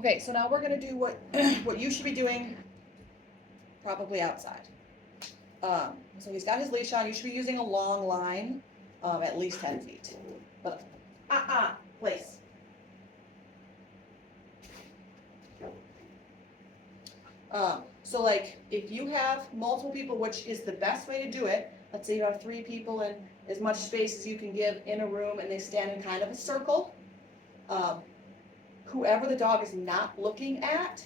Okay, so now we're gonna do what what you should be doing, probably outside. So he's got his leash on. You should be using a long line, at least 10 feet. But place. So like if you have multiple people, which is the best way to do it, let's say you have 3 people and as much space as you can give in a room and they stand in kind of a circle. Whoever the dog is not looking at,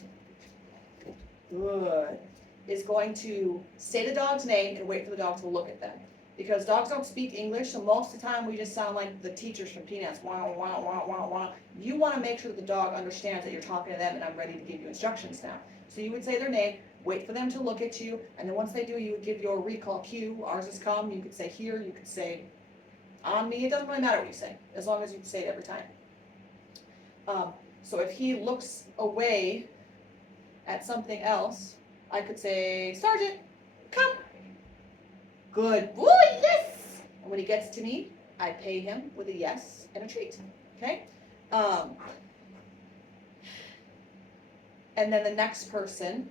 good, is going to say the dog's name and wait for the dog to look at them. Because dogs don't speak English, so most of the time we just sound like the teachers from Peanuts. Wah, wah, wah, wah, wah. You want to make sure that the dog understands that you're talking to them and I'm ready to give you instructions now. So you would say their name, wait for them to look at you, and then once they do, you would give your recall cue. Ours has come. You could say here, you could say on me. It doesn't really matter what you say, as long as you say it every time. So if he looks away at something else, I could say, Sergeant, come. Good boy, yes. And when he gets to me, I pay him with a yes and a treat. Okay? And then the next person,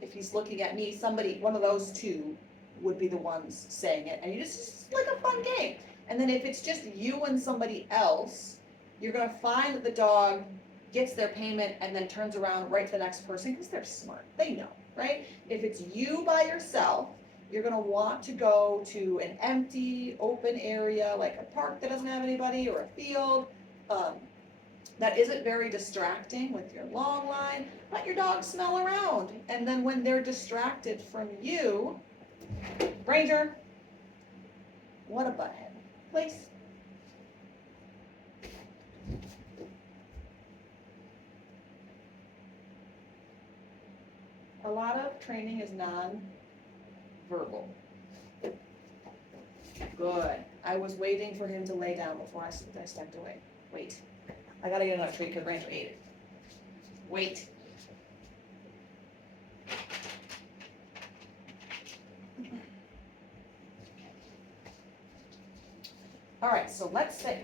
if he's looking at me, somebody, one of those 2 would be the ones saying it. And you just like a fun game. And then if it's just you and somebody else, you're gonna find that the dog gets their payment and then turns around right to the next person because they're smart. They know, right? If it's you by yourself, you're gonna want to go to an empty, open area like a park that doesn't have anybody or a field. That isn't very distracting with your long line. Let your dog smell around. And then when they're distracted from you, Ranger, what a butthead. Place. A lot of training is non-verbal. Good. I was waiting for him to lay down before I stepped away. Wait. I gotta get another treat because Ranger ate it. Wait. All right, so let's say,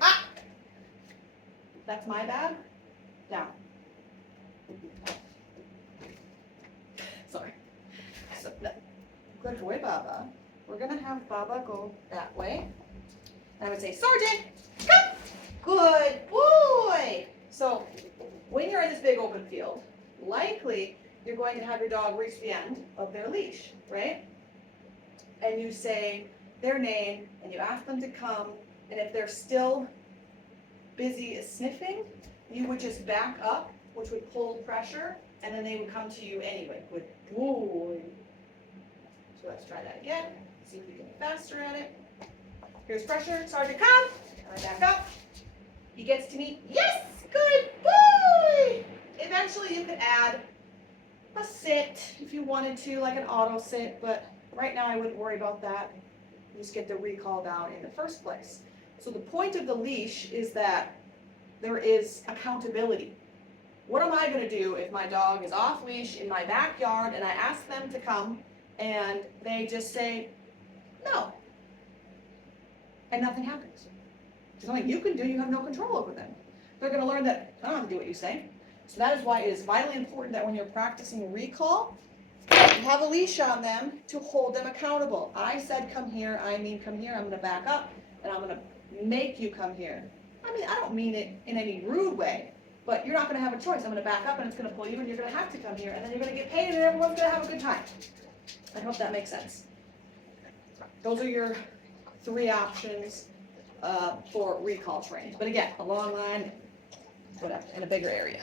that's my bad. Down. Sorry. So, good boy, Baba. We're gonna have Baba go that way. And I would say, Sergeant, come. Good boy. So when you're in this big open field, likely you're going to have your dog reach the end of their leash, right? And you say their name and you ask them to come. And if they're still busy sniffing, you would just back up, which would pull pressure, and then they would come to you anyway. Good boy. So let's try that again. See if we can be faster at it. Here's pressure. Sergeant, come. And I back up. He gets to me. Yes, good boy. Eventually you could add a sit if you wanted to, like an auto sit, but right now I wouldn't worry about that. You just get the recall down in the first place. So the point of the leash is that there is accountability. What am I going to do if my dog is off leash in my backyard and I ask them to come and they just say no and nothing happens? There's nothing you can do. You have no control over them. They're going to learn that I don't have to do what you say. So that is why it is vitally important that when you're practicing recall, you have a leash on them to hold them accountable. I said come here, I mean come here. I'm going to back up and I'm going to make you come here. I mean, I don't mean it in any rude way, but you're not going to have a choice. I'm going to back up and it's going to pull you and you're going to have to come here and then you're going to get paid and everyone's going to have a good time. I hope that makes sense. Those are your 3 options for recall training. But again, a long line, whatever, in a bigger area.